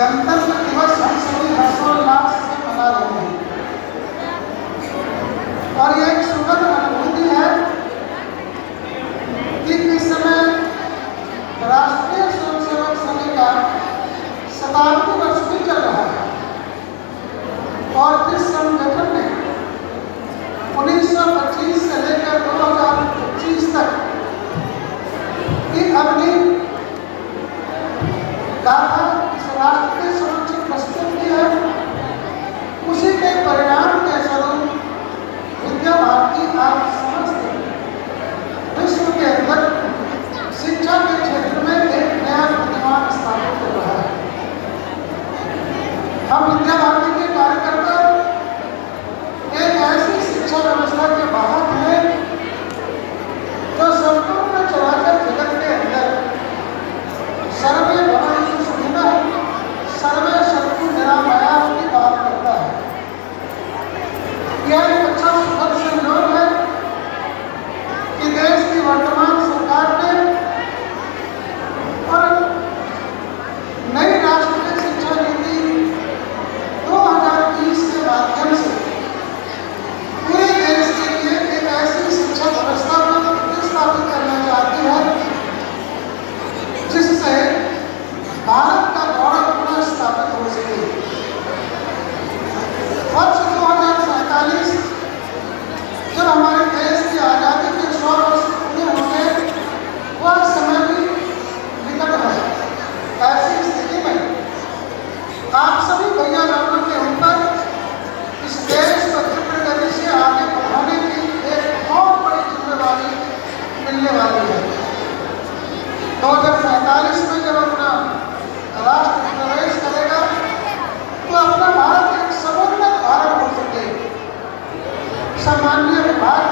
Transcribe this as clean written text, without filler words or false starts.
गणतंत्र दिवस हम सभी हर्षोल्लास से मना रहे हैं और ये एक सुखद अनुभूति है कि इस समय राष्ट्रीय स्वयंसेवक संघ का 70वां वर्ष भी चल रहा है और इस संगठन ने 1925 से लेकर 2025 तक की अपनी गाथा इस राष्ट्र के सुरक्षित प्रस्तुत की है। उसी के परिणाम के स्वरूप विद्या भारती आज समस्त विश्व के अंदर शिक्षा के क्षेत्र में एक नया प्रतिमान स्थापित कर रहा है। हम विद्या भारती के कार्यकर्ता एक ऐसी शिक्षा व्यवस्था के बाहर हैं जो संपूर्ण चराचर जगत के अंदर सर्वे भवन्तु सुखिनः सर्वे सन्तु निरामयाः की बात करता है। यह एक अच्छा सुखद संयोग है कि देश की वर्तमान सरकार ने और नई राष्ट्रीय शिक्षा नीति 2030 के माध्यम से पूरे देश के लिए एक ऐसी शिक्षा व्यवस्था को प्रतिस्थापित करना चाहती है जिससे भारत का गौरव पुनः स्थापित हो सके। वर्ष 2047 जब हमारे देश की आज़ादी के 100 वर्ष पूरे होंगे, वह समय भी निकट है। ऐसी स्थिति में आप सभी भैया बहनों के ऊपर इस देश को तीव्र गति से आगे बढ़ाने की एक बहुत बड़ी जिम्मेदारी मिलने वाली है। 2047 में जब अपना राष्ट्र प्रवेश करेगा तो अपना भारत एक समुन्नत भारत हो सके। सामान्य विभाग